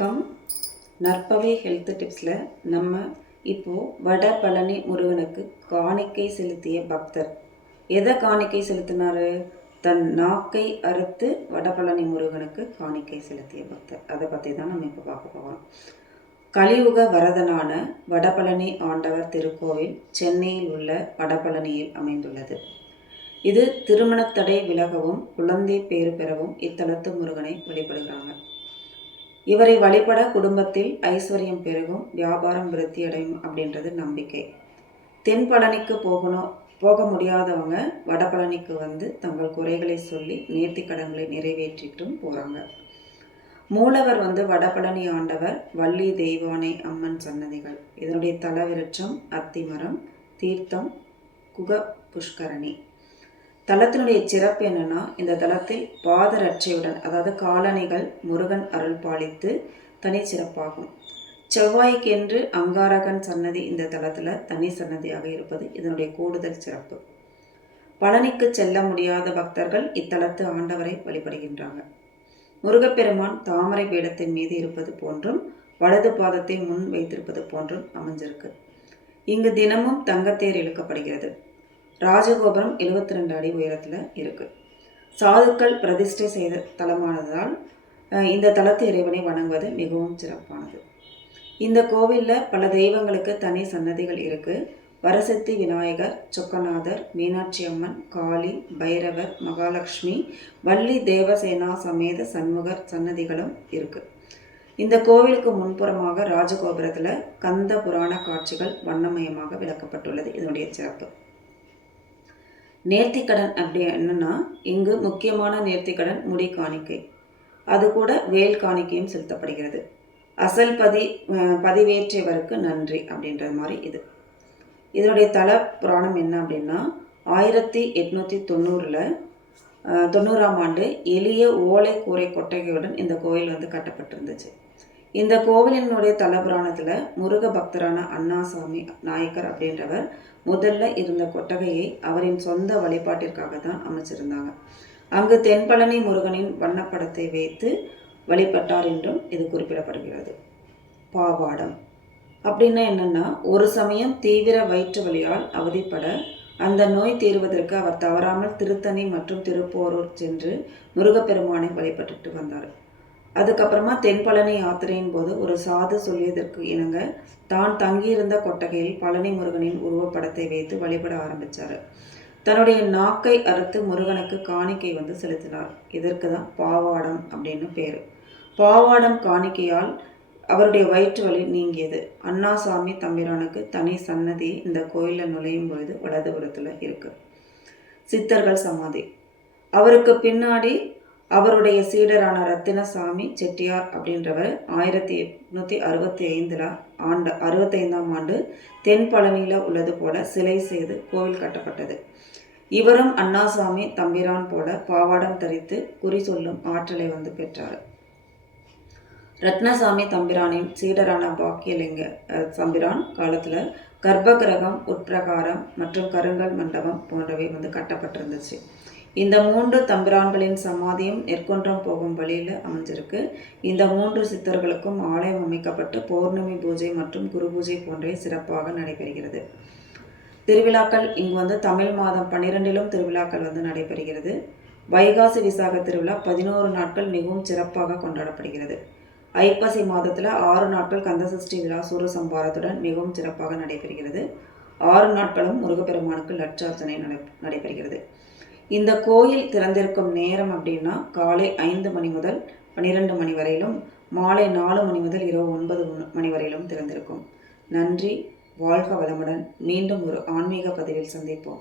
வணக்கம். நற்பவை ஹெல்த் டிப்ஸில் நம்ம இப்போது வட பழனி முருகனுக்கு காணிக்கை செலுத்திய பக்தர். எதை காணிக்கை செலுத்தினாரு? தன் நாக்கை அறுத்து வடபழனி முருகனுக்கு காணிக்கை செலுத்திய பக்தர். அதை பற்றி தான் நம்ம இப்போ பார்க்க போகிறோம் கலியுக வரதனான வடபழனி ஆண்டவர் திருக்கோவில் சென்னையில் உள்ள வடபழனியில் அமைந்துள்ளது. இது திருமணத்தடை விலகவும் குழந்தை பேறு பெறவும் இத்தலத்து முருகனை வழிபடுகிறாங்க. இவரை வழிபட குடும்பத்தில் ஐஸ்வர்யம் பெருகும் வியாபாரம் விருத்தி அடையும் அப்படின்றது நம்பிக்கை. தென்பழனிக்கு போகணும் போக முடியாதவங்க வடபழனிக்கு வந்து தங்கள் குறைகளை சொல்லி நேர்த்தி கடன்களை நிறைவேற்றிட்டும் போகிறாங்க மூலவர் வந்து வடபழனி ஆண்டவர் வள்ளி தெய்வானை அம்மன் சன்னதிகள். இதனுடைய தலவிருட்சம் அத்திமரம் தீர்த்தம் குக புஷ்கரணி தலத்தினுடைய சிறப்பு என்னென்னா இந்த தலத்தில் பாதரட்சையுடன் அதாவது காலணிகள் முருகன் அருள் பாலித்து தனி சிறப்பாகும். செவ்வாய்க்கென்று அங்காரகன் சன்னதி இந்த தலத்தில் தனி சன்னதியாக இருப்பது இதனுடைய கூடுதல் சிறப்பு. பழனிக்கு செல்ல முடியாத பக்தர்கள் இத்தலத்து ஆண்டவரை வழிபடுகின்றாங்க. முருகப்பெருமான் தாமரை பீடத்தின் மீது இருப்பது போன்றும் வலது பாதத்தை முன் வைத்திருப்பது போன்றும் அமைஞ்சிருக்கு. இங்கு தினமும் தங்கத்தேர் இழுக்கப்படுகிறது. ராஜகோபுரம் எழுபத்தி ரெண்டு அடி உயரத்தில் இருக்குது சாதுக்கள் பிரதிஷ்டை செய்த தலமானதால் இந்த தலத்து இறைவனை வணங்குவது மிகவும் சிறப்பானது. இந்த கோவிலில் பல தெய்வங்களுக்கு தனி சன்னதிகள் இருக்குது வரசத்தி விநாயகர் சொக்கநாதர் மீனாட்சி அம்மன் காளி பைரவர் மகாலட்சுமி வள்ளி தேவசேனா சமேத சண்முகர் சன்னதிகளும் இருக்குது இந்த கோவிலுக்கு முன்புறமாக ராஜகோபுரத்தில் கந்த புராண காட்சிகள் வண்ணமயமாக விளக்கப்பட்டுள்ளது. இதனுடைய சிறப்பு. நேர்த்திக்கடன் அப்படி என்னன்னா இங்கு முக்கியமான நேர்த்திக்கடன் முடி காணிக்கை. அது கூட வேல் காணிக்கையும் செலுத்தப்படுகிறது. அசல் பதி பதிவேற்றியவருக்கு நன்றி அப்படின்ற மாதிரி இது. இதனுடைய தல புராணம் என்ன அப்படின்னா ஆயிரத்தி எட்நூற்றி தொண்ணூறில் தொண்ணூறாம் ஆண்டு எளிய ஓலை கூரை கொட்டகையுடன் இந்த கோயில் வந்து கட்டப்பட்டிருந்துச்சு. இந்த கோவிலினுடைய தலபுராணத்தில் முருக பக்தரான அண்ணாசாமி நாயக்கர் அப்படின்றவர் முதல்ல இருந்த கொட்டகையை அவரின் சொந்த வழிபாட்டிற்காக தான் அமைச்சிருந்தாங்க. அங்கு தென்பழனி முருகனின் வண்ணப்படத்தை வைத்து வழிபட்டார் என்றும் இது குறிப்பிடப்படுகிறது. பாவாடம். அப்படின்னா என்னென்னா ஒரு சமயம் தீவிர வயிற்று வலியால் அவதிப்பட அந்த நோய் தீர்வதற்கு அவர் தவறாமல் திருத்தணி மற்றும் திருப்போரூர் சென்று முருகப்பெருமானை வழிபட்டுட்டு வந்தார். அதுக்கப்புறமா தென்பழனி யாத்திரையின் போது ஒரு சாது சொல்லியதற்கு இணங்க தான் தங்கியிருந்த கொட்டகையில் பழனி முருகனின் உருவப்படத்தை வைத்து வழிபட ஆரம்பித்தார் தன்னுடைய நாக்கை அறுத்து முருகனுக்கு காணிக்கை வந்து செலுத்தினார். இதற்கு தான் பாவாடம் அப்படின்னு பேர். பாவாடம் காணிக்கையால் அவருடைய வயிற்று வலி நீங்கியது. அண்ணாசாமி தம்பிரானுக்கு தனி சன்னதி இந்த கோயிலில் நுழையும் பொழுது வலதுபுறத்தில் இருக்கு. சித்தர்கள் சமாதி. அவருக்கு பின்னாடி அவருடைய சீடரான ரத்தினசாமி செட்டியார் அப்படின்றவர் ஆயிரத்தி எட்நூற்றி அறுபத்தி ஐந்தில் ஆண்டு அறுபத்தைந்தாம் ஆண்டு தென் பழனியில் உள்ளது போல சிலை செய்து கோவில் கட்டப்பட்டது. இவரும் அண்ணாசாமி தம்பிரான் போல பாவாடம் தரித்து குறி சொல்லும் ஆற்றலை வந்து பெற்றார். ரத்னசாமி தம்பிரானின் சீடரான பாக்கியலிங்க தம்பிரான் காலத்தில் கர்ப்பகிரகம் உட்பிரகாரம் மற்றும் கருங்கல் மண்டபம் போன்றவை வந்து கட்டப்பட்டிருந்துச்சு. இந்த மூன்று தம்பிரான்களின் சமாதியும் நெற்கொன்றம் போகும் வழியில் அமைஞ்சிருக்கு. இந்த மூன்று சித்தர்களுக்கும் ஆலயம் அமைக்கப்பட்டு பௌர்ணமி பூஜை மற்றும் குரு பூஜை போன்றே சிறப்பாக நடைபெறுகிறது. திருவிழாக்கள் இங்கு வந்து தமிழ் மாதம் பன்னிரெண்டிலும் திருவிழாக்கள் வந்து நடைபெறுகிறது. வைகாசி விசாக திருவிழா பதினோரு நாட்கள் மிகவும் சிறப்பாக கொண்டாடப்படுகிறது. ஐப்பசி மாதத்தில் ஆறு நாட்கள் கந்தசஷ்டி விழா சூரசம்பாரத்துடன் மிகவும் சிறப்பாக நடைபெறுகிறது. ஆறு நாட்களும் முருகப்பெருமானுக்கு லட்சார்ச்சனை நடை நடைபெறுகிறது. இந்த கோயில் திறந்திருக்கும் நேரம் அப்படின்னா காலை ஐந்து மணி முதல் பன்னிரெண்டு மணி வரையிலும் மாலை நாலு மணி முதல் இரவு ஒன்பது மணி வரையிலும் திறந்திருக்கும். நன்றி. வாழ்க வளமுடன். மீண்டும் ஒரு ஆன்மீக பதிவில் சந்திப்போம்.